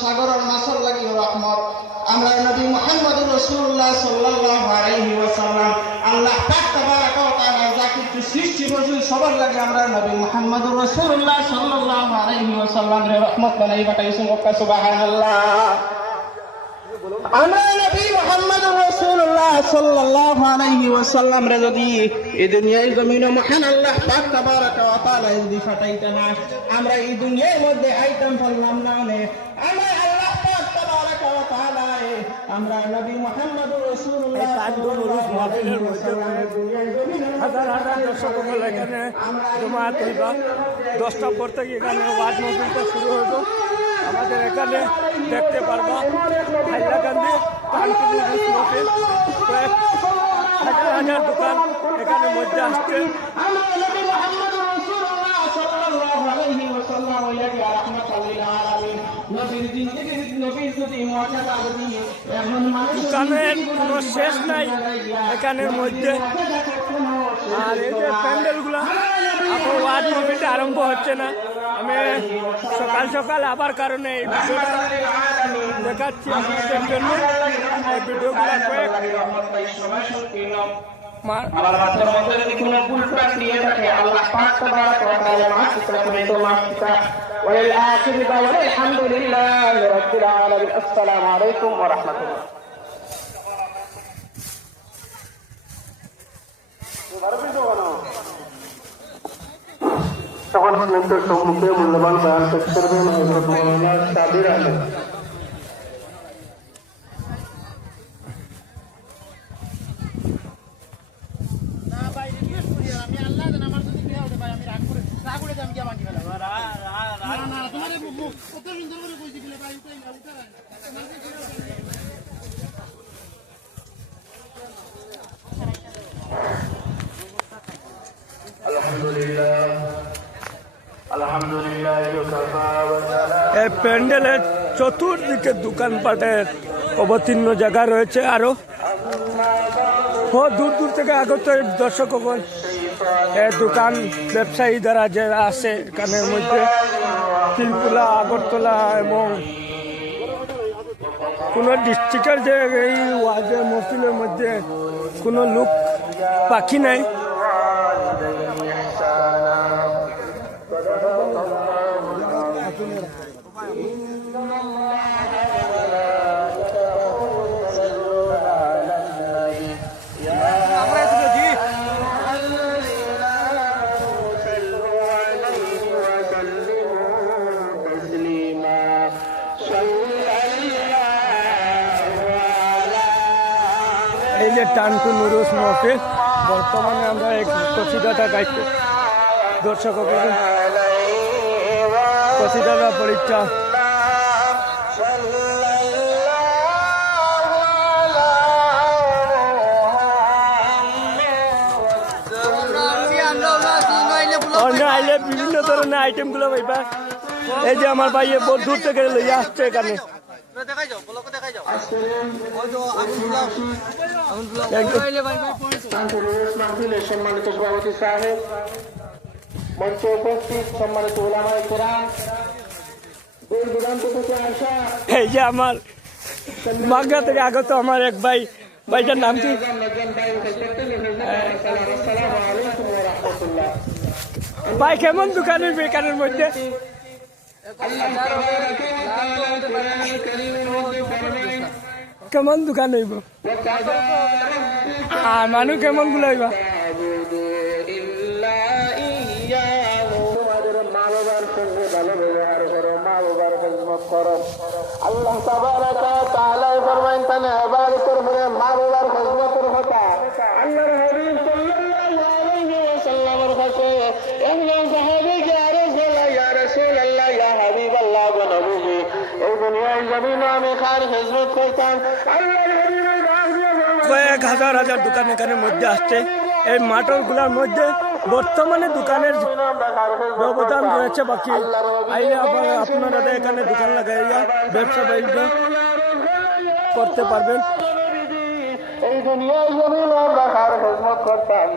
সাগরের মাছর লাগি রহমত আমরা নবী মোহাম্মদ রসুল্লাহ সাল্লাল্লাহু আলাইহি ওয়াসাল্লাম। আল্লাহ পাক তাবারাক ওয়া তাআলা যা সৃষ্টি করছেন সবার আমরা নবী মোহাম্মদ রসুল্লাহ সাল্লাল্লাহু আলাইহি ওয়াসাল্লাম রে রহমত বানাই সুবহানাল্লাহ। আমরা নবী মুহাম্মদ সাল্লাল্লাহু আলাইহি ওয়াসাল্লাম রে যদি এই দুনিয়ার জমিনে মহান আল্লাহ পাক তাবারাক ওয়া তাআলা যদি ফাটাইতে না আমরা এই দুনিয়ার মধ্যে আইতাম পারলাম না নে। আমরা আল্লাহ পাক তাবারাক ওয়া তাআলা আমরা নবী মুহাম্মদ রাসূলুল্লাহ সাল্লাল্লাহু আলাইহি ওয়াসাল্লাম এর হাজার হাজার দর্শক এখানে জমায়েত হইবা। দশটা পর থেকে এখানে ওয়াজ মহফিলটা শুরু হইব। এখানে দেখতে পারবা। হাইলাকান্দি হাজার হাজার দোকান এখানে মধ্যে আসছে। দোকানের কোনো শেষ নাই এখানের মধ্যে। আর এই যে প্যান্ডেলগুলো এখন মহফিলটা আরম্ভ হচ্ছে না। আমি সকাল সকাল আবার কারণে এই ভিডিওটা দেখাচ্ছি আপনাদের জন্য। এই ভিডিওগুলো কয়েক আমার মাথার মধ্যে যদি কোনো ভুল প্রাক নিয়ে থাকে আল্লাহ পাক তাবারাক তাআলা মাফ করে তো মাফ করে ওয়াল আখিরি দাওয়ানা আলহামদুলিল্লাহি রাব্বিল আলামিন। আসসালামু আলাইকুম ওয়া রাহমাতুল্লাহ। তখন মন্ত্রের সম্মুখে মূল্যবান বয়ান পেশ করবেন হজরত মৌলানা সাবির আহমেদ আলহামদুলিল্লাহ আলহামদুলিল্লাহ। এই প্যান্ডেলের চতুর্দিকে দোকানপাটের অবতীর্ণ জায়গা রয়েছে আরও। দূর দূর থেকে আগত এই দর্শকগণ এই দোকান ব্যবসায়ী দ্বারা যারা আছে এখানের মধ্যে। তিলপুলা আগরতলা এবং কোনো ডিস্ট্রিক্টের যে এই ওয়াজের মহফিলের মধ্যে কোনো লোক পাখি নাই। এই যে টানকু নুরুস মহফিল বর্তমানে আমরা এই কচিদাটা গাইতে দর্শক কচিদাটা পরীক্ষা আইলে বিভিন্ন ধরনের আইটেমগুলো পাইবা। এই যে আমার ভাইয়ে বহু দূর থেকে লইয়া আসছে এখানে। সম্মানিত সভাপতি সাহেব মঞ্চে উপস্থিত সম্মানিত ওলামায় কোরআন দূর দূরান্ত থেকে আসা এই যে আমার মাগরা থেকে আগত আমার এক ভাই, ভাইটার নাম কি? ভাই, কেমন দোকানের বেকারের মধ্যে? কেমন দোকান হইব? আর মানুষ কেমনগুলো হইবা? আল্লাহ তাবারাকা তাআলা তানে ইবাদতের পরে মা বাবার খেদমতের কথা আল্লাহর হাবিব সাল্লাল্লাহু আলাইহি ওয়াসাল্লামের কাছে একজন সাহাবী কে আরজ বলা ইয়া রাসূলুল্লাহ ইয়া হাবিবাল্লাহ গো নবীজি এই জমিনে আমি খার খেদমত করতাম কয়েক হাজার হাজার দোকান এখানের মধ্যে আসছে। এই মাটরগুলার মধ্যে বর্তমানে দোকানের ব্যবধান রয়েছে বাকি। আপনারা এখানে দোকান লাগাইয়া ব্যবসা বাণিজ্য করতে পারবেন। এই দুনিয়ায় আমরা করতাম।